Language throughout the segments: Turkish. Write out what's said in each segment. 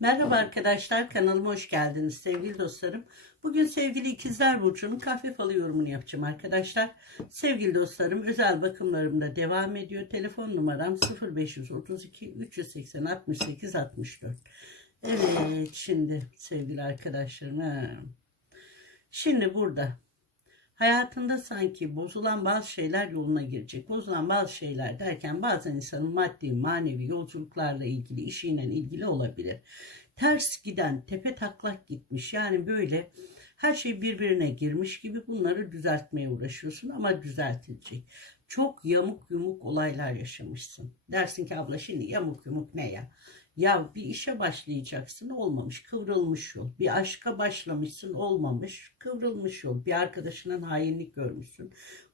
Merhaba arkadaşlar kanalıma hoş geldiniz sevgili dostlarım. Bugün sevgili ikizler burcunun kahve falı yorumunu yapacağım arkadaşlar. Sevgili dostlarım özel bakımlarımda devam ediyor. Telefon numaram 0532 380 68 64. Evet şimdi sevgili arkadaşlarım. Şimdi burada hayatında sanki bozulan bazı şeyler yoluna girecek. Bozulan bazı şeyler derken bazen insanın maddi manevi yolculuklarla ilgili işiyle ilgili olabilir. Ters giden tepe taklak gitmiş yani böyle her şey birbirine girmiş gibi bunları düzeltmeye uğraşıyorsun ama düzeltilecek. Çok yamuk yumuk olaylar yaşamışsın. Dersin ki abla şimdi yamuk yumuk ne ya? Ya bir işe başlayacaksın olmamış kıvrılmış yol. Bir aşka başlamışsın olmamış kıvrılmış yol. Bir arkadaşından hainlik görmüşsün.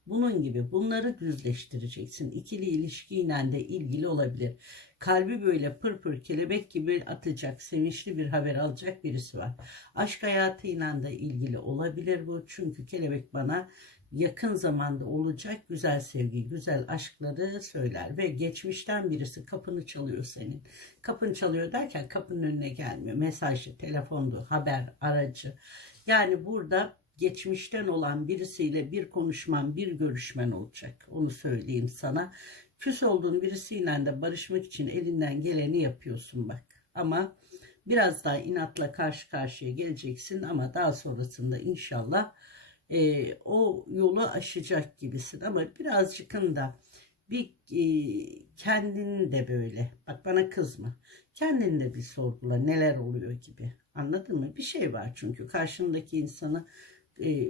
Bunun gibi bunları düzleştireceksin. İkili ilişkiyle de ilgili olabilir. Kalbi böyle pır pır kelebek gibi atacak, sevinçli bir haber alacak birisi var. Aşk hayatıyla da ilgili olabilir bu. Çünkü kelebek bana yakın zamanda olacak güzel sevgi, güzel aşkları söyler ve geçmişten birisi kapını çalıyor senin. Kapını çalıyor derken kapının önüne gelmiyor. Mesajı, telefondu, haber, aracı. Yani burada geçmişten olan birisiyle bir konuşman, bir görüşmen olacak. Onu söyleyeyim sana. Küs olduğun birisiyle de barışmak için elinden geleni yapıyorsun bak. Ama biraz daha inatla karşı karşıya geleceksin ama daha sonrasında inşallah e, o yolu aşacak gibisin ama birazcıkın da bir e, kendini de böyle bak bana kızma kendini de bir sorgula neler oluyor gibi anladın mı bir şey var çünkü karşındaki insanı e,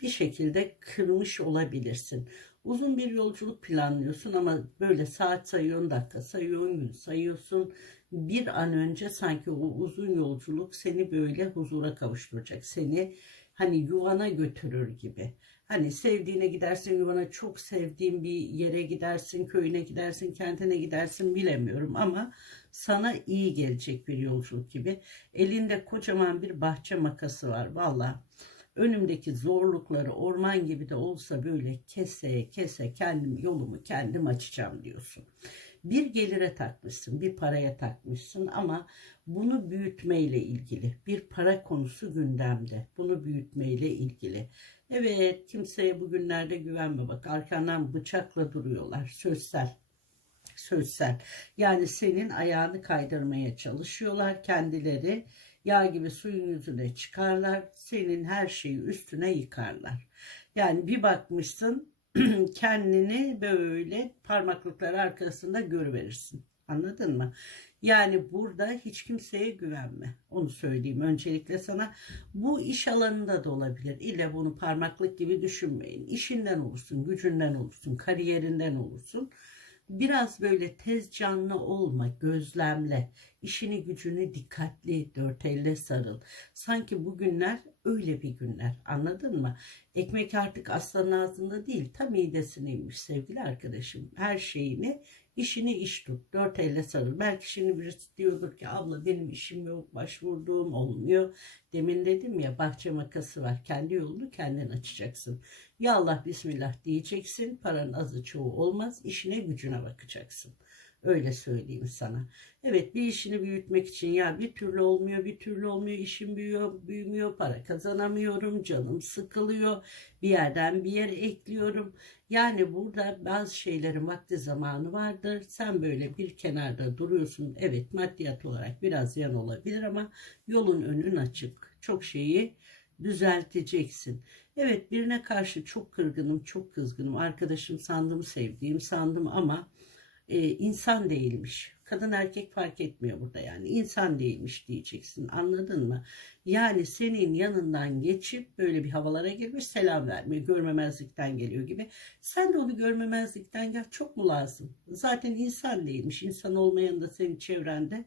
bir şekilde kırmış olabilirsin uzun bir yolculuk planlıyorsun ama böyle saat sayıyorsun dakika sayıyorsun gün sayıyorsun bir an önce sanki o uzun yolculuk seni böyle huzura kavuşturacak seni hani yuvana götürür gibi. Hani sevdiğine gidersin yuvana çok sevdiğin bir yere gidersin, köyüne gidersin, kentine gidersin bilemiyorum ama sana iyi gelecek bir yolculuk gibi. Elinde kocaman bir bahçe makası var valla. Önümdeki zorlukları orman gibi de olsa böyle kese kese kendim yolumu kendim açacağım diyorsun. Bir gelire takmışsın, bir paraya takmışsın ama bunu büyütmeyle ilgili bir para konusu gündemde. Bunu büyütmeyle ilgili. Evet kimseye bugünlerde güvenme bak arkandan bıçakla duruyorlar sözsel sözsel. Yani senin ayağını kaydırmaya çalışıyorlar kendileri. Yağ gibi suyun yüzüne çıkarlar. Senin her şeyi üstüne yıkarlar. Yani bir bakmışsın kendini böyle parmaklıkları arkasında görüverirsin. Anladın mı? Yani burada hiç kimseye güvenme. Onu söyleyeyim öncelikle sana. Bu iş alanında da olabilir. İlle bunu parmaklık gibi düşünmeyin. İşinden olursun, gücünden olursun, kariyerinden olursun. Biraz böyle tez canlı olma, gözlemle, işini gücünü dikkatli, dört elle sarıl. Sanki bugünler öyle bir günler anladın mı? Ekmek artık aslanın ağzında değil, tam midesindeymiş sevgili arkadaşım. Her şeyini İşini iş tut. Dört elle sarıl. Belki şimdi birisi diyordur ki abla benim işim yok. Başvurduğum olmuyor. Demin dedim ya bahçe makası var. Kendi yolunu kendin açacaksın. Ya Allah bismillah diyeceksin. Paranın azı çoğu olmaz. İşine gücüne bakacaksın. Öyle söyleyeyim sana. Evet bir işini büyütmek için ya bir türlü olmuyor bir türlü olmuyor işim büyüyor büyümüyor para kazanamıyorum canım sıkılıyor bir yerden bir yere ekliyorum. Yani burada bazı şeylerin vakti zamanı vardır. Sen böyle bir kenarda duruyorsun. Evet maddiyat olarak biraz yan olabilir ama yolun önün açık. Çok şeyi düzelteceksin. Evet birine karşı çok kırgınım, çok kızgınım. Arkadaşım sandım, sevdiğim sandım ama e, insan değilmiş. Kadın erkek fark etmiyor burada yani. insan değilmiş diyeceksin. Anladın mı? Yani senin yanından geçip böyle bir havalara girmiş selam vermiyor. Görmemezlikten geliyor gibi. Sen de onu görmemezlikten gel. Çok mu lazım? Zaten insan değilmiş. İnsan olmayan da senin çevrende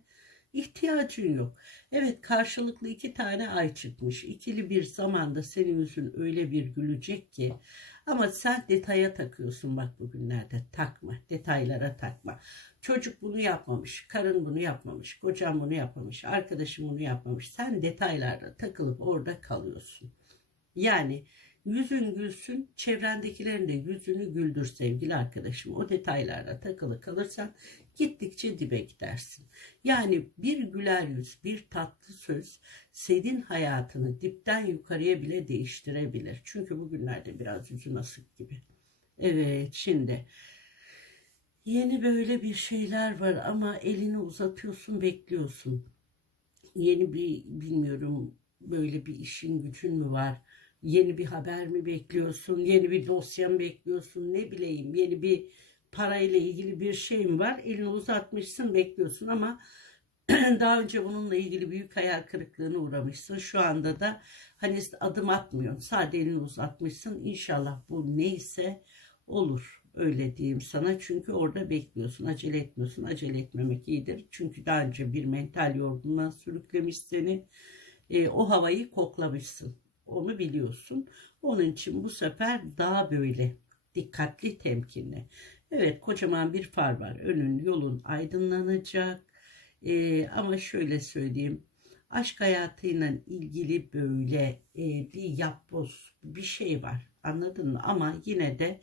ihtiyacın yok. Evet karşılıklı iki tane ay çıkmış. İkili bir zamanda senin yüzün öyle bir gülecek ki ama sen detaya takıyorsun bak bugünlerde. Takma. Detaylara takma. Çocuk bunu yapmamış. Karın bunu yapmamış. Kocan bunu yapmamış. Arkadaşım bunu yapmamış. Sen detaylarda takılıp orada kalıyorsun. Yani Yüzün gülsün, çevrendekilerin de yüzünü güldür sevgili arkadaşım. O detaylara takılı kalırsan gittikçe dibe gidersin. Yani bir güler yüz, bir tatlı söz senin hayatını dipten yukarıya bile değiştirebilir. Çünkü bugünlerde biraz yüzün asık gibi. Evet şimdi yeni böyle bir şeyler var ama elini uzatıyorsun bekliyorsun. Yeni bir bilmiyorum böyle bir işin gücün mü var? Yeni bir haber mi bekliyorsun? Yeni bir dosya mı bekliyorsun? Ne bileyim yeni bir parayla ilgili bir şey mi var? Elini uzatmışsın bekliyorsun ama daha önce bununla ilgili büyük hayal kırıklığına uğramışsın. Şu anda da hani adım atmıyorsun. Sadece elini uzatmışsın. İnşallah bu neyse olur. Öyle diyeyim sana. Çünkü orada bekliyorsun. Acele etmiyorsun. Acele etmemek iyidir. Çünkü daha önce bir mental yorgunluğa sürüklemiş seni. E, o havayı koklamışsın. Onu biliyorsun. Onun için bu sefer daha böyle dikkatli, temkinli. Evet kocaman bir far var. Önün yolun aydınlanacak. E, ama şöyle söyleyeyim. Aşk hayatıyla ilgili böyle e, bir yapboz bir şey var. Anladın mı? Ama yine de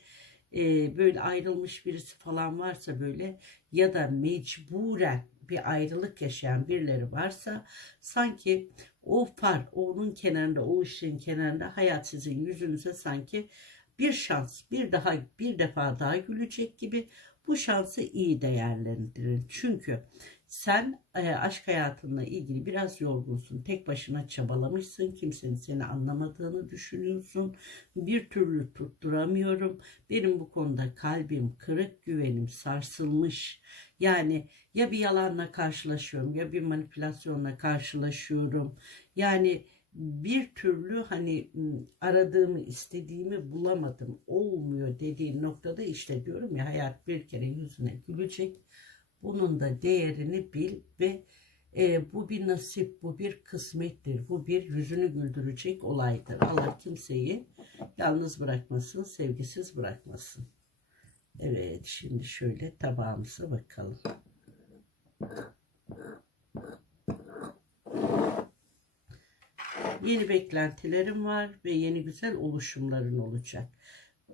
e, böyle ayrılmış birisi falan varsa böyle ya da mecburen bir ayrılık yaşayan birileri varsa sanki o far onun kenarında o ışığın kenarında hayat sizin yüzünüze sanki bir şans bir daha bir defa daha gülecek gibi bu şansı iyi değerlendirin. Çünkü sen e, aşk hayatınla ilgili biraz yorgunsun. Tek başına çabalamışsın. Kimsenin seni anlamadığını düşünüyorsun. Bir türlü tutturamıyorum. Benim bu konuda kalbim kırık, güvenim sarsılmış. Yani ya bir yalanla karşılaşıyorum ya bir manipülasyonla karşılaşıyorum. Yani bir türlü hani aradığımı istediğimi bulamadım olmuyor dediğin noktada işte diyorum ya hayat bir kere yüzüne gülecek bunun da değerini bil ve e, bu bir nasip, bu bir kısmettir, bu bir yüzünü güldürecek olaydır. Allah kimseyi yalnız bırakmasın, sevgisiz bırakmasın. Evet, şimdi şöyle tabağımıza bakalım. Yeni beklentilerim var ve yeni güzel oluşumların olacak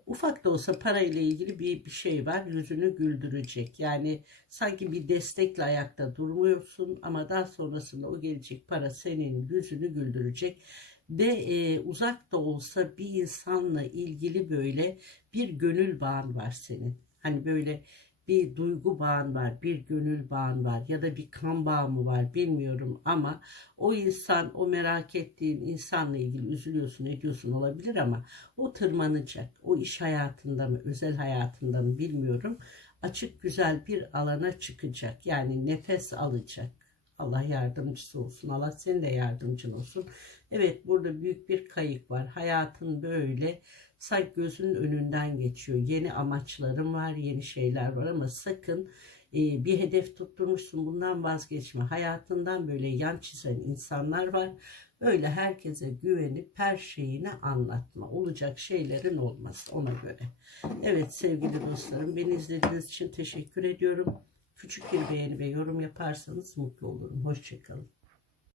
ufak da olsa parayla ilgili bir, bir şey var yüzünü güldürecek. Yani sanki bir destekle ayakta durmuyorsun ama daha sonrasında o gelecek para senin yüzünü güldürecek. Ve e, uzak da olsa bir insanla ilgili böyle bir gönül bağın var senin. Hani böyle bir duygu bağın var, bir gönül bağın var ya da bir kan bağı mı var bilmiyorum ama o insan, o merak ettiğin insanla ilgili üzülüyorsun, ediyorsun olabilir ama o tırmanacak. O iş hayatında mı, özel hayatında mı bilmiyorum. Açık güzel bir alana çıkacak. Yani nefes alacak. Allah yardımcısı olsun. Allah senin de yardımcın olsun. Evet burada büyük bir kayık var. Hayatın böyle sanki gözünün önünden geçiyor. Yeni amaçlarım var, yeni şeyler var ama sakın e, bir hedef tutturmuşsun bundan vazgeçme. Hayatından böyle yan çizen insanlar var. Öyle herkese güvenip her şeyini anlatma. Olacak şeylerin olmaz ona göre. Evet sevgili dostlarım beni izlediğiniz için teşekkür ediyorum. Küçük bir beğeni ve yorum yaparsanız mutlu olurum. Hoşçakalın.